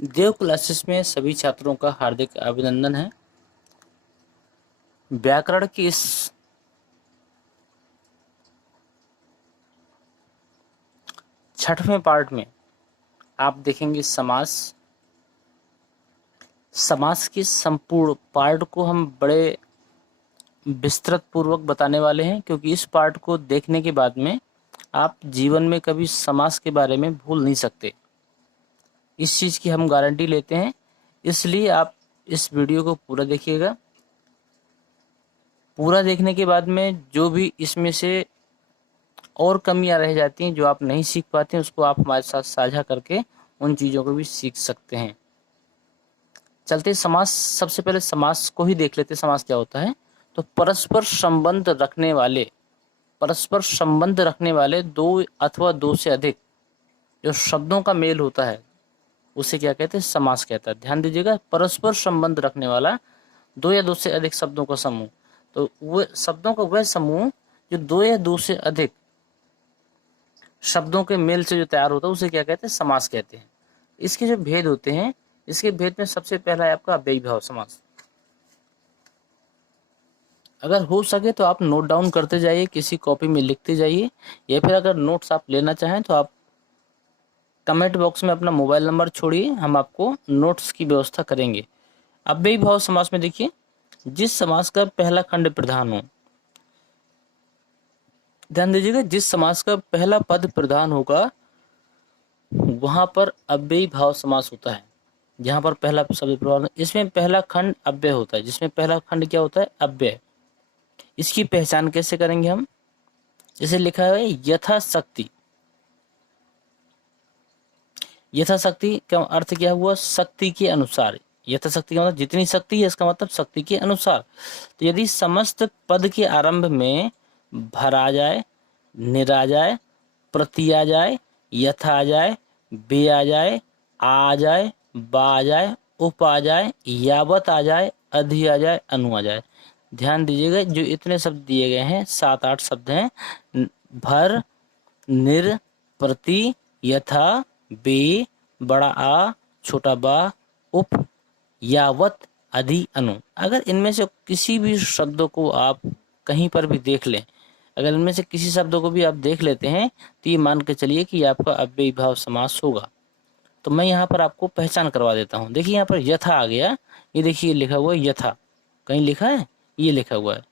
देव classes में सभी छात्रों का हार्दिक अभिनंदन है। व्याकरण की इस छठवें पार्ट में आप देखेंगे समास। समास के संपूर्ण पार्ट को हम बड़े विस्तृत पूर्वक बताने वाले हैं, क्योंकि इस पार्ट को देखने के बाद में आप जीवन में कभी समास के बारे में भूल नहीं सकते। इस चीज़ की हम गारंटी लेते हैं, इसलिए आप इस वीडियो को पूरा देखिएगा। पूरा देखने के बाद में जो भी इसमें से और कमियां रह जाती हैं, जो आप नहीं सीख पाते हैं, उसको आप हमारे साथ साझा करके उन चीज़ों को भी सीख सकते हैं। चलते समास, सबसे पहले समास को ही देख लेते हैं, समास क्या होता है। तो परस्पर संबंध रखने वाले दो अथवा दो से अधिक जो शब्दों का मेल होता है उसे क्या कहते हैं, समास कहता है। ध्यान दीजिएगा, परस्पर संबंध रखने वाला दो या दो से अधिक शब्दों का समूह। तो वह शब्दों का वह समूह जो दो या दो से अधिक शब्दों के मेल से जो तैयार होता है उसे क्या कहते हैं, समास कहते हैं। इसके जो भेद होते हैं, इसके भेद में सबसे पहला है आपका अव्ययीभाव समास। अगर हो सके तो आप नोट डाउन करते जाइए, किसी कॉपी में लिखते जाइए, या फिर अगर नोट्स आप लेना चाहें तो आप कमेंट बॉक्स में अपना मोबाइल नंबर छोड़िए, हम आपको नोट्स की व्यवस्था करेंगे। अव्ययीभाव समास में देखिए, जिस समास का पहला खंड प्रधान हो, ध्यान दीजिएगा, जिस समास का पहला पद प्रधान होगा वहां पर अव्ययीभाव समास होता है। जहां पर पहला शब्द प्रधान, इसमें पहला खंड अव्यय होता है। जिसमें पहला खंड क्या होता है, अव्यय। इसकी पहचान कैसे करेंगे हम, जैसे लिखा है यथाशक्ति। यथाशक्ति का अर्थ क्या हुआ, शक्ति के अनुसार। यथाशक्ति का मतलब जितनी शक्ति है, इसका मतलब शक्ति के अनुसार। तो यदि समस्त पद के आरंभ में भर आ जाए, निर आ जाए, प्रति आ जाए, यथा आ जाए, बे आ जाए, आ जाए, बा आ जाए, उप आ जाए, यावत आ जाए, अधि आ जाए, अनु आ जाए। ध्यान दीजिएगा, जो इतने शब्द दिए गए हैं, 7-8 शब्द हैं। भर, निर, प्रति, यथा, बे, बड़ा आ, छोटा बा, उप, यावत, अधि, अनु। अगर इनमें से किसी भी शब्दों को आप कहीं पर भी देख लें, अगर इनमें से किसी शब्दों को भी आप देख लेते हैं, तो ये मान के चलिए कि आपका अव्ययीभाव समास होगा। तो मैं यहाँ पर आपको पहचान करवा देता हूँ। देखिए यहाँ पर यथा आ गया, ये देखिए लिखा हुआ है यथा, कहीं लिखा है, ये लिखा हुआ है।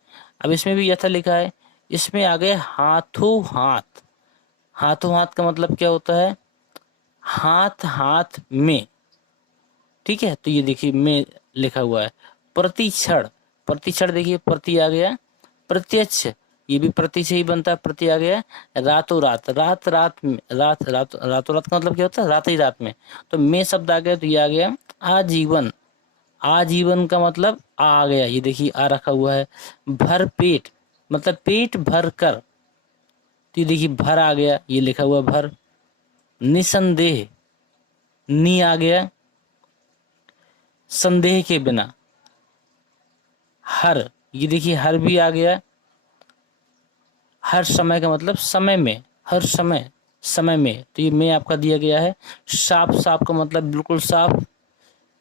अब इसमें भी यथा लिखा है। इसमें आ गया हाथों हाथ। हाथों हाथ का मतलब क्या होता है, हाथ हाथ में, ठीक है। तो ये देखिए में लिखा हुआ है। प्रतिक्षण, प्रतिक्षण देखिए, प्रति आ गया। प्रत्यक्ष, ये भी प्रति से ही बनता है, प्रति आ गया। रातों रात, रात रात में, रातों रात का मतलब क्या होता है, रात ही रात में। तो में शब्द आ गया, तो ये आ गया आजीवन। आजीवन का मतलब आ गया, ये देखिए आ रखा हुआ है। भर पेट मतलब पेट भर कर, तो ये देखिए भर आ गया, ये लिखा हुआ भर। निसंदेह, नी आ गया। संदेह के बिना, हर, ये देखिए हर भी आ गया। हर समय का मतलब समय में, हर समय, समय में, तो ये में आपका दिया गया है। साफ, साफ का मतलब बिल्कुल साफ।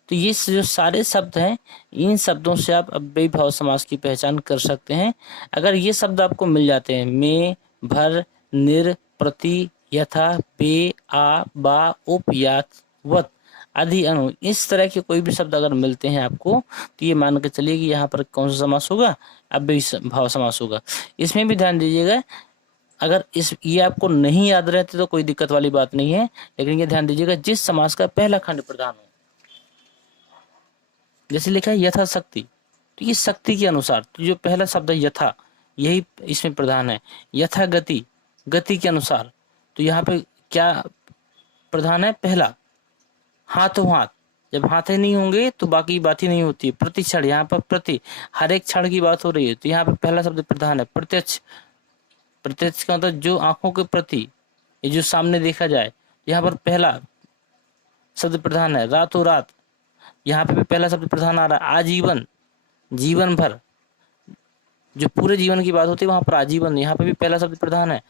तो ये जो सारे शब्द हैं, इन शब्दों से आप अव्ययीभाव समास की पहचान कर सकते हैं। अगर ये शब्द आपको मिल जाते हैं, में, भर, निर, प्रति, यथा, बे, आ, बा, उप, यात, वत, अधि, अनु, इस तरह के कोई भी शब्द अगर मिलते हैं आपको, तो ये मान के चलिए कि यहाँ पर कौन सा समास होगा, अव्ययीभाव समास होगा। इसमें भी ध्यान दीजिएगा, अगर इस ये आपको नहीं याद रहते तो कोई दिक्कत वाली बात नहीं है, लेकिन ये ध्यान दीजिएगा, जिस समास का पहला खंड प्रधान हो, जैसे लिखा है यथाशक्ति, तो ये शक्ति के अनुसार, तो जो पहला शब्द है यथा, यही इसमें प्रधान है। यथा गति, गति के अनुसार, तो यहाँ पे क्या प्रधान है, पहला। हाथों हाथ, जब हाथ ही नहीं होंगे तो बाकी बात ही नहीं होती। प्रति क्षण, यहाँ पर प्रति, हर एक क्षण की बात हो रही है, तो यहाँ पे पहला शब्द प्रधान है। प्रत्यक्ष, प्रत्यक्ष का मतलब जो आंखों के प्रति, ये जो सामने देखा जाए, यहाँ पर पहला शब्द प्रधान है। रातों रात, यहाँ पे भी पहला शब्द प्रधान आ रहा है। आजीवन, जीवन भर, जो पूरे जीवन की बात होती है वहां पर आजीवन, यहाँ पे भी पहला शब्द प्रधान है।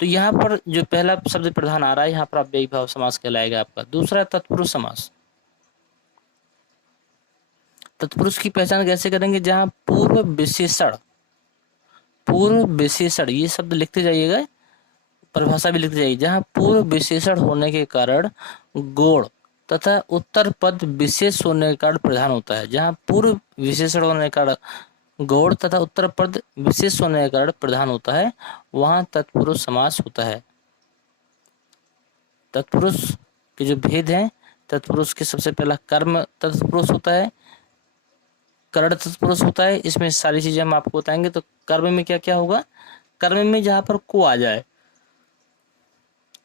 तो यहाँ पर जो पहला शब्द प्रधान आ रहा है, यहाँ पर अव्ययीभाव समास कहलाएगा आपका। दूसरा तत्पुरुष समास। तत्पुरुष की पहचान कैसे करेंगे? जहाँ पूर्व विशेषण, पूर्व विशेषण ये शब्द लिखते जाइएगा, परिभाषा भी लिखते जाइए। जहाँ पूर्व विशेषण होने के कारण गौड़ तथा उत्तर पद विशेष होने के कारण प्रधान होता है। जहाँ पूर्व विशेषण होने के कारण गौड़ तथा उत्तर पद विशेष होने के कारण प्रधान होता है, वहाँ तत्पुरुष समास होता है। तत्पुरुष के जो भेद हैं, तत्पुरुष के सबसे पहला कर्म तत्पुरुष होता है, करण तत्पुरुष होता है। इसमें सारी चीजें हम आपको बताएंगे। तो कर्म में क्या क्या होगा? कर्म में जहाँ पर को आ जाए,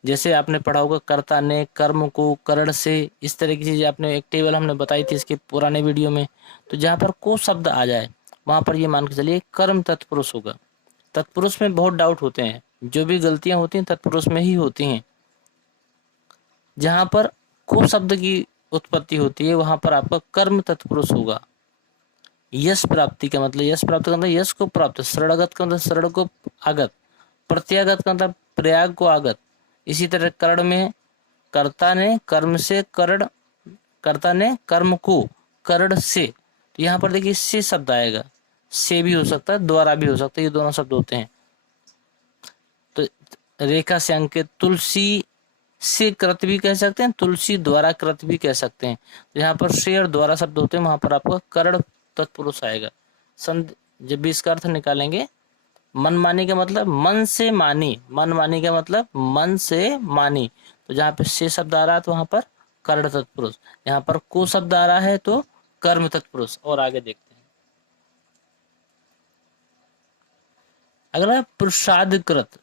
जैसे आपने पढ़ा होगा कर्ता ने, कर्म को, करण से, इस तरह की चीजें आपने एक टेबल हमने बताई थी इसके पुराने वीडियो में। तो जहाँ पर को शब्द आ जाए वहां पर ये मान के चलिए कर्म तत्पुरुष होगा। तत्पुरुष में बहुत डाउट होते हैं, जो भी गलतियां होती हैं तत्पुरुष में ही होती हैं। जहाँ पर को शब्द की उत्पत्ति होती है वहां पर आपका कर्म तत्पुरुष होगा। यश प्राप्ति का मतलब, यश प्राप्त का मतलब यश को प्राप्त, शरणगत का मतलब शरण को आगत, प्रत्यागत का मतलब प्रयाग को आगत। इसी तरह कर्ण में कर्ता ने कर्म से कर्ण, कर्ता ने कर्म को कर्ण से, तो यहाँ पर देखिए से शब्द आएगा, से भी हो सकता है, द्वारा भी हो सकता है, ये दोनों शब्द होते हैं। तो रेखा से अंकित, तुलसी से कृत भी कह सकते हैं, तुलसी द्वारा कृत भी कह सकते हैं। तो यहाँ पर से और द्वारा शब्द होते हैं, वहां पर आपका कर्ण तत्पुरुष आएगा। जब भी इसका अर्थ निकालेंगे, मन मानी का मतलब मन से मानी, मन मानी का मतलब मन से मानी। तो जहाँ पे से शब्द आ रहा है तो वहां पर कर्ण तत्पुरुष, यहाँ पर को शब्द आ रहा है तो कर्म तत्पुरुष। और आगे देखते हैं। अगला प्रसाद कृत,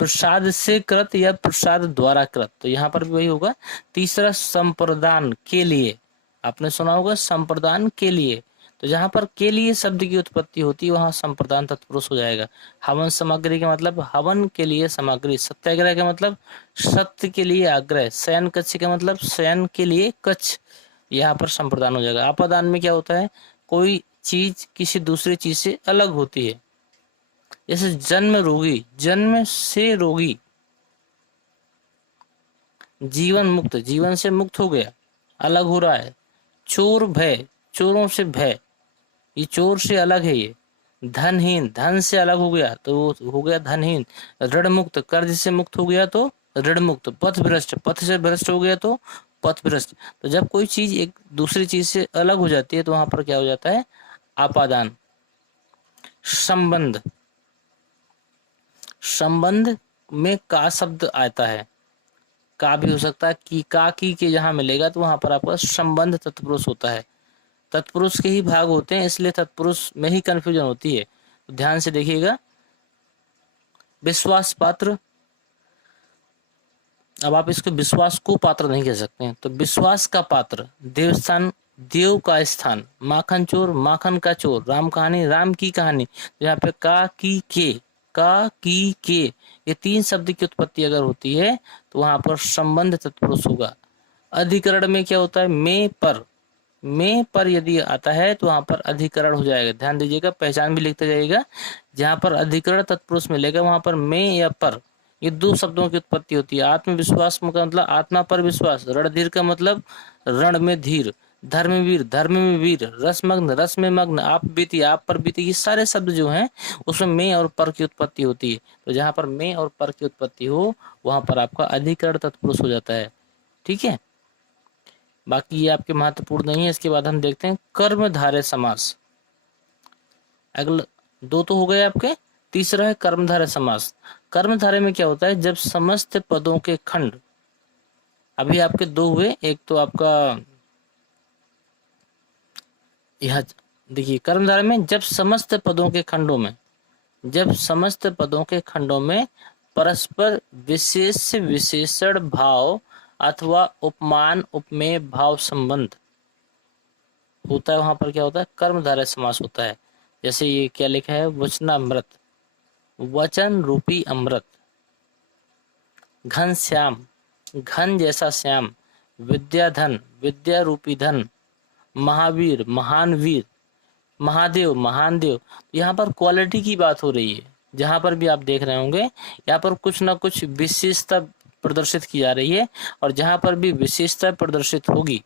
प्रसाद से कृत या प्रसाद द्वारा कृत, तो यहाँ पर भी वही होगा। तीसरा संप्रदान के लिए, आपने सुना होगा संप्रदान के लिए, तो जहां पर के लिए शब्द की उत्पत्ति होती है वहां संप्रदान तत्पुरुष हो जाएगा। हवन सामग्री का मतलब हवन के लिए सामग्री, सत्याग्रह का मतलब सत्य के लिए आग्रह, शयन कक्ष का मतलब शयन के लिए कक्ष, यहाँ पर संप्रदान हो जाएगा। आपादान में क्या होता है? कोई चीज किसी दूसरी चीज से अलग होती है। जैसे जन्म रोगी, जन्म से रोगी, जीवन मुक्त, जीवन से मुक्त हो गया, अलग हो रहा है। चोर भय, चोरों से भय, ये चोर से अलग है। ये धनहीन, धन से अलग हो गया तो वो हो गया धनहीन। ऋण मुक्त, कर्ज से मुक्त हो गया तो ऋण मुक्त। पथ भ्रष्ट, पथ से भ्रष्ट हो गया तो पथ भ्रष्ट। तो जब कोई चीज एक दूसरी चीज से अलग हो जाती है तो वहां पर क्या हो जाता है? आपादान। संबंध, संबंध में का शब्द आता है, का भी हो सकता है, की, का की के जहां मिलेगा तो वहां पर आपका संबंध तत्पुरुष होता है। तत्पुरुष के ही भाग होते हैं, इसलिए तत्पुरुष में ही कंफ्यूजन होती है। तो ध्यान से देखिएगा। विश्वास पात्र, अब आप इसको विश्वास को पात्र नहीं कह सकते हैं, तो विश्वास का पात्र। देवस्थान, देव का स्थान। माखन चोर, माखन का चोर। राम कहानी, राम की कहानी। यहाँ पे का की के, का की के, ये तीन शब्द की उत्पत्ति अगर होती है तो वहां पर संबंध तत्पुरुष होगा। अधिकरण में क्या होता है? में पर, में पर यदि आता है तो वहां पर अधिकरण हो जाएगा। ध्यान दीजिएगा, पहचान भी लिखते जाइएगा। जहां पर अधिकरण तत्पुरुष मिलेगा वहां पर में या पर, ये दो शब्दों की उत्पत्ति होती है। आत्मविश्वास का मतलब आत्मा पर विश्वास, रणधीर का मतलब रण में धीर, धर्मवीर, धर्म में वीर, रसमग्न, रस में मग्न, आप बीती, आप पर बीती, ये सारे शब्द जो हैं उसमें में और पर की उत्पत्ति होती है। तो जहां पर में और पर की उत्पत्ति हो वहां पर आपका अधिकरण तत्पुरुष हो जाता है। ठीक है, बाकी ये आपके महत्वपूर्ण नहीं है। इसके बाद हम देखते हैं कर्मधारय समास। अगला दो तो हो गए आपके, तीसरा है कर्मधारय समास। कर्मधारय में क्या होता है? जब समस्त पदों के खंड, अभी आपके दो हुए, एक तो आपका यह देखिए, कर्मधारय में जब समस्त पदों के खंडों में, जब समस्त पदों के खंडों में परस्पर विशेष विशेषण भाव अथवा उपमान उपमेय भाव संबंध होता है, वहां पर क्या होता है? कर्मधारय समास होता है। जैसे ये क्या लिखा है? वचनामृत, वचन रूपी अमृत। घन श्याम, घन जैसा श्याम। विद्याधन, विद्या रूपी धन। महावीर, महान वीर। महादेव, महान देव। यहाँ पर क्वालिटी की बात हो रही है। जहां पर भी आप देख रहे होंगे यहाँ पर कुछ ना कुछ विशेषता प्रदर्शित की जा रही है, और जहां पर भी विशेषता प्रदर्शित होगी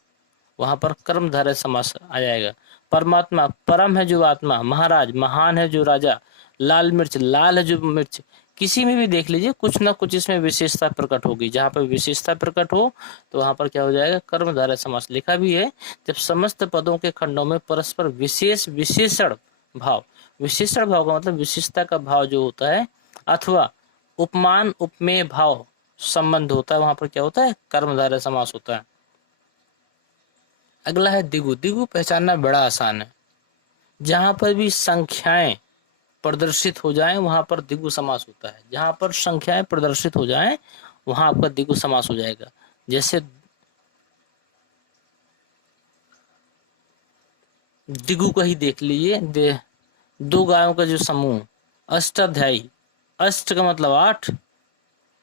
वहां पर कर्मधारय समास आ जाएगा। परमात्मा, परम है जो आत्मा, महाराज, महान है जो राजा, लाल मिर्च, लाल है जो मिर्च, किसी में भी देख लीजिए कुछ ना कुछ इसमें विशेषता प्रकट होगी। जहाँ पर विशेषता प्रकट हो तो वहां पर क्या हो जाएगा, कर्मधारय समास। लिखा भी है, जब समस्त पदों के खंडों में परस्पर विशेष विशेषण भाव, विशेषण भाव का मतलब विशेषता का भाव जो होता है, अथवा उपमान उपमेय भाव संबंध होता है, वहां पर क्या होता है, कर्मधारय समास होता है। अगला है दिगु। दिगु पहचानना बड़ा आसान है। जहां पर भी संख्याएं प्रदर्शित हो जाएं वहां पर दिगु समास होता है। जहां पर संख्याएं प्रदर्शित हो जाएं वहां आपका दिगु समास हो जाएगा। जैसे दिगु का ही देख लीजिए, दो गायों का जो समूह, अष्टाध्यायी, अष्ट का मतलब 8,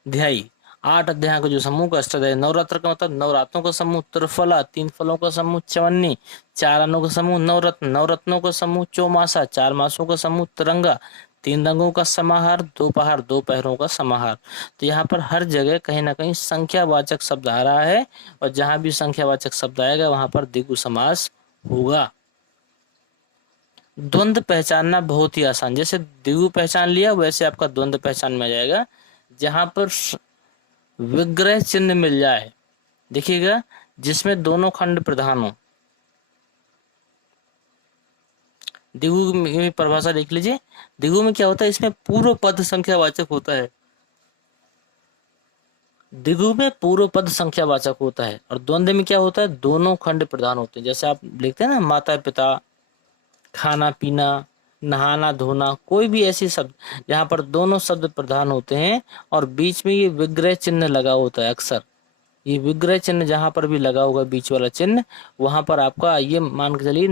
ध्यायी 8 अध्याय का जो समूह का अष्टाध्यायी। नवरात्र का मतलब नवरात्रों का समूह, त्रिफला 3 फलों का समूह, चवन्नी 4 अन्नों का समूह, नवरत्न नवरत्नों का समूह, चौमासा 4 मासों का समूह, तिरंगा 3 रंगों का समाहार, दोपहर 2 पहरों का समाहार। तो यहाँ पर हर जगह कहीं ना कहीं संख्यावाचक शब्द आ रहा है, और जहां भी संख्यावाचक शब्द आएगा वहां पर द्विगु समास होगा। द्वंद्व पहचानना बहुत ही आसान, जैसे द्विगु पहचान लिया वैसे आपका द्वंद्व पहचान में आ जाएगा। जहां पर विग्रह चिन्ह मिल जाए, देखिएगा, जिसमें दोनों खंड प्रधान हो। द्विगु में परिभाषा देख लीजिए, द्विगु में क्या होता है, इसमें पूर्व पद संख्यावाचक होता है। द्विगु में पूर्व पद संख्यावाचक होता है, और द्वंद्व में क्या होता है, दोनों खंड प्रधान होते हैं। जैसे आप लिखते हैं ना, माता पिता, खाना पीना, नहाना धोना, कोई भी ऐसी शब्द जहाँ पर दोनों शब्द प्रधान होते हैं और बीच में ये विग्रह चिन्ह लगा होता है। अक्सर ये विग्रह चिन्ह जहां पर भी लगा होगा, बीच वाला चिन्ह, वहां पर आपका ये मान के चलिए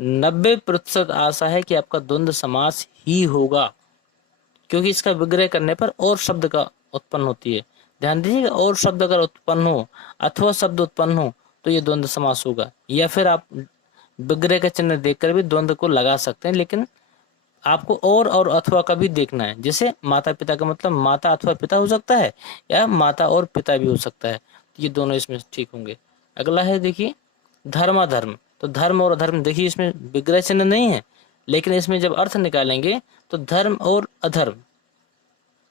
90% आशा है कि आपका द्वंद्व समास ही होगा, क्योंकि इसका विग्रह करने पर और शब्द का उत्पन्न होती है। ध्यान दीजिएगा, और शब्द अगर उत्पन्न हो अथवा शब्द उत्पन्न हो तो ये द्वंद्व समास होगा। या फिर आप विग्रह का चिन्ह देखकर भी द्वंद्व को लगा सकते हैं, लेकिन आपको और अथवा का भी देखना है। जैसे माता पिता का मतलब माता अथवा पिता हो सकता है, या माता और पिता भी हो सकता है, तो ये दोनों इसमें ठीक होंगे। अगला है देखिए धर्माधर्म। तो धर्म और अधर्म, देखिए इसमें विग्रह चिन्ह नहीं है, लेकिन इसमें जब अर्थ निकालेंगे तो धर्म और अधर्म,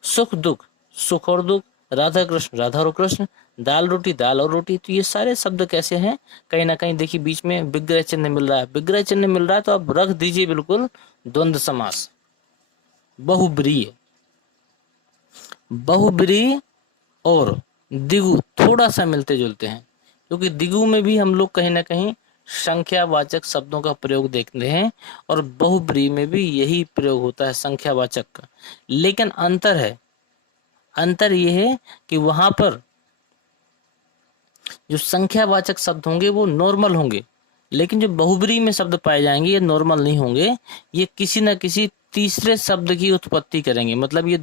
सुख दुख, सुख और दुख, राधा कृष्ण, राधा और कृष्ण, दाल रोटी, दाल और रोटी, तो ये सारे शब्द कैसे हैं, कहीं ना कहीं देखिए बीच में विग्रह चिन्ह मिल रहा है। विग्रह चिन्ह मिल रहा है तो आप रख दीजिए बिल्कुल द्वंद्व समास। बहुब्रीहि, बहुब्रीहि और दिगु थोड़ा सा मिलते जुलते हैं, क्योंकि दिगु में भी हम लोग कहीं ना कहीं संख्यावाचक शब्दों का प्रयोग देखते हैं, और बहुब्रीहि में भी यही प्रयोग होता है संख्यावाचक का। लेकिन अंतर है, अंतर यह है कि वहां पर जो संख्यावाचक शब्द होंगे वो नॉर्मल होंगे, लेकिन जो बहुब्रीहि में शब्द पाए जाएंगे ये नॉर्मल नहीं होंगे, ये किसी न किसी तीसरे शब्द की उत्पत्ति करेंगे। मतलब ये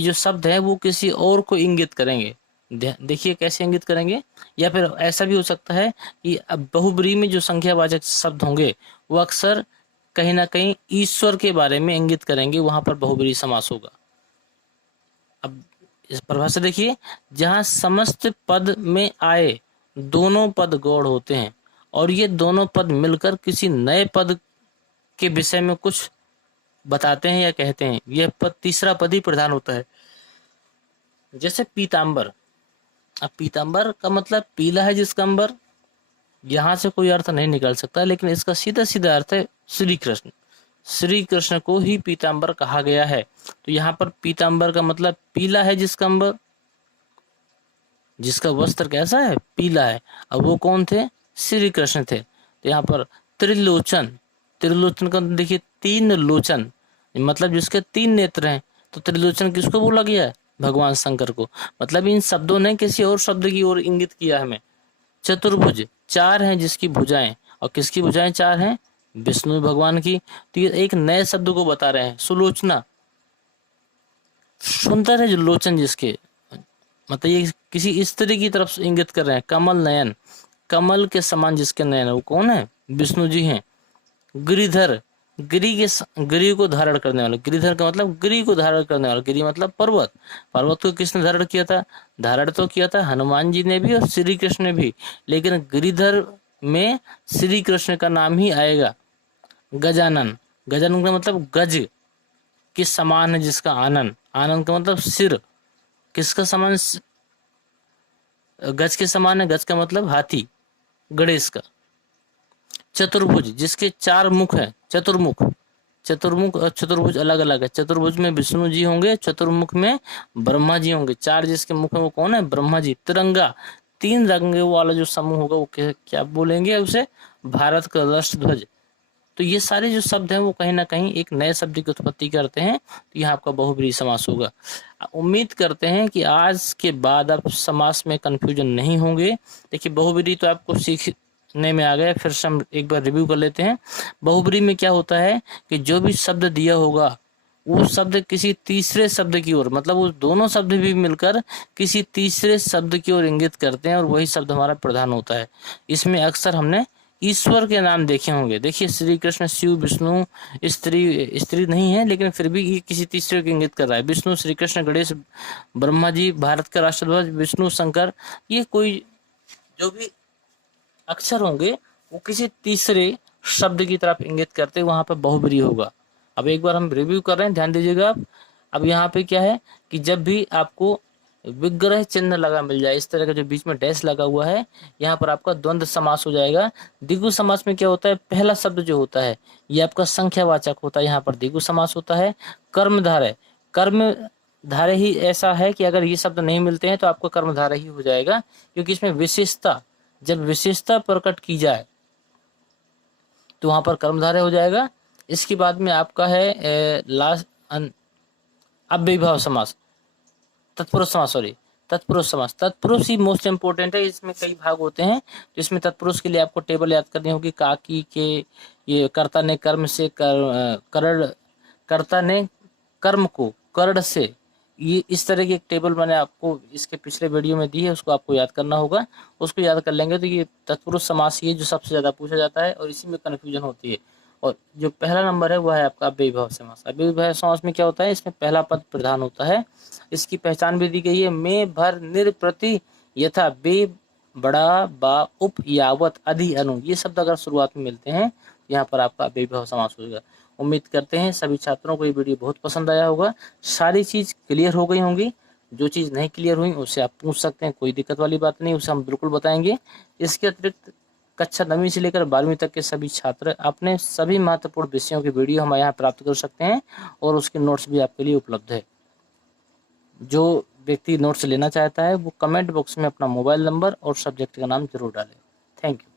जो शब्द है वो किसी और को इंगित करेंगे। देखिए कैसे इंगित करेंगे। या फिर ऐसा भी हो सकता है कि अब बहुब्रीहि में जो संख्यावाचक शब्द होंगे वो अक्सर कहीं ना कहीं ईश्वर के बारे में इंगित करेंगे, वहां पर बहुब्रीहि समास होगा। अब इस परिभाषा देखिए, जहां समस्त पद में आए दोनों पद गौड़ होते हैं, और ये दोनों पद मिलकर किसी नए पद के विषय में कुछ बताते हैं या कहते हैं, यह पद तीसरा पद ही प्रधान होता है। जैसे पीतांबर। अब पीतांबर का मतलब पीला है जिसका अंबर, यहाँ से कोई अर्थ नहीं निकल सकता, लेकिन इसका सीधा सीधा अर्थ है श्री कृष्ण। श्री कृष्ण को ही पीतांबर कहा गया है। तो यहाँ पर पीतांबर का मतलब पीला है जिसका अंबर, जिसका वस्त्र कैसा है, पीला है। अब वो कौन थे, श्री कृष्ण थे। तो यहाँ पर त्रिलोचन, त्रिलोचन का देखिए 3 लोचन, मतलब जिसके 3 नेत्र हैं, तो त्रिलोचन किसको बोला गया है, भगवान शंकर को। मतलब इन शब्दों ने किसी और शब्द की ओर इंगित किया हमें। चतुर्भुज, 4 हैं जिसकी भुजाएं, और किसकी भुजाएं 4 हैं, विष्णु भगवान की। तो ये एक नए शब्द को बता रहे हैं। सुलोचना, सुंदर है जो लोचन जिसके, मतलब ये किसी स्त्री की तरफ इंगित कर रहे हैं। कमल नयन, कमल के समान जिसके नयन है वो कौन है, विष्णु जी हैं। गिरिधर, गिरी को धारण करने वाला, गिरिधर का मतलब गिरी को धारण करने वाला। गिरी मतलब पर्वत, पर्वत को किसने धारण किया था, धारण तो किया था हनुमान जी ने भी और श्री कृष्ण ने भी, लेकिन गिरिधर में श्री कृष्ण का नाम ही आएगा। गजानन, गजानन का मतलब गज किस समान है जिसका आनंद, आनंद का मतलब सिर किसका समान, गज के समान है, गज का मतलब हाथी, गणेश का। चतुर्भुज जिसके 4 मुख है, चतुर्मुख, चतुर्मुख और चतुर्भुज अलग अलग है। चतुर्भुज में विष्णु जी होंगे, चतुर्मुख में ब्रह्मा जी होंगे। 4 जिसके मुख है वो कौन है, ब्रह्मा जी। तिरंगा 3 रंगों वाला जो समूह होगा वो क्या बोलेंगे उसे, भारत का राष्ट्र ध्वज। तो ये सारे जो शब्द हैं वो कहीं ना कहीं एक नए शब्द की उत्पत्ति करते हैं। तो यहाँ आपका बहुब्रीहि समास होगा। उम्मीद करते हैं कि आज के बाद आप समास में कंफ्यूजन नहीं होंगे। देखिए बहुब्रीहि तो आपको सीखने में आ गया, फिर से हम एक बार रिव्यू कर लेते हैं। बहुब्रीहि में क्या होता है कि जो भी शब्द दिया होगा वो शब्द किसी तीसरे शब्द की ओर, मतलब वो दोनों शब्द भी मिलकर किसी तीसरे शब्द की ओर इंगित करते हैं और वही शब्द हमारा प्रधान होता है। इसमें अक्सर हमने ईश्वर के नाम देखे होंगे। देखिए श्री कृष्ण, शिव, विष्णु, स्त्री, स्त्री नहीं है लेकिन फिर भी ये किसी तीसरे को इंगित कर रहा है। विष्णु, श्री कृष्ण, गणेश, ब्रह्मा जी, भारत का राष्ट्रध्वज, विष्णु, शंकर, ये कोई जो भी अक्षर होंगे वो किसी तीसरे शब्द की तरफ इंगित करते, वहां पर बहुब्रीहि होगा। अब एक बार हम रिव्यू कर रहे हैं, ध्यान दीजिएगा आप। अब यहाँ पे क्या है कि जब भी आपको विग्रह चिन्ह लगा मिल जाए, इस तरह का जो बीच में डैश लगा हुआ है, यहाँ पर आपका द्वंद्व समास हो जाएगा। द्विगु समास में क्या होता है, पहला शब्द जो होता है ये आपका संख्यावाचक होता है, यहाँ पर द्विगु समास होता है। कर्मधारय, कर्मधारय ही ऐसा है कि अगर ये शब्द नहीं मिलते हैं तो आपको कर्मधारय ही हो जाएगा, क्योंकि इसमें विशेषता, जब विशेषता प्रकट की जाए तो वहां पर कर्मधारय हो जाएगा। इसके बाद में आपका है लास्ट अव्ययीभाव समास, तत्पुरुष समास, सॉरी तत्पुरुष समास। तत्पुरुष ही मोस्ट इंपोर्टेंट है, इसमें कई भाग होते हैं। तो इसमें तत्पुरुष के लिए आपको टेबल याद करनी होगी। काकी के, ये कर्ता ने कर्म से करण, कर्ता ने कर्म को कर्ण से, ये इस तरह की एक टेबल मैंने आपको इसके पिछले वीडियो में दी है, उसको आपको याद करना होगा। उसको याद कर लेंगे तो ये तत्पुरुष समास ये जो सबसे ज्यादा पूछा जाता है और इसी में कन्फ्यूजन होती है। और जो पहला नंबर है वह है आपका अव्ययीभाव समास। अव्ययीभाव समास में क्या होता है, इसमें पहला पद प्रधान होता है। इसकी पहचान भी दी गई है, में भर निर प्रति यथा बे बड़ा बा उप यावत अधि अनु, ये शब्द अगर शुरुआत में मिलते हैं यहाँ पर आपका अव्ययीभाव समास होगा। उम्मीद करते हैं सभी छात्रों को ये वीडियो बहुत पसंद आया होगा, सारी चीज़ क्लियर हो गई होंगी। जो चीज़ नहीं क्लियर हुई उससे आप पूछ सकते हैं, कोई दिक्कत वाली बात नहीं, उसे हम बिल्कुल बताएंगे। इसके अतिरिक्त कक्षा 9वीं से लेकर 12वीं तक के सभी छात्र अपने सभी महत्वपूर्ण विषयों की वीडियो हमारे यहाँ प्राप्त कर सकते हैं और उसके नोट्स भी आपके लिए उपलब्ध है। जो व्यक्ति नोट्स लेना चाहता है वो कमेंट बॉक्स में अपना मोबाइल नंबर और सब्जेक्ट का नाम जरूर डालें। Thank you.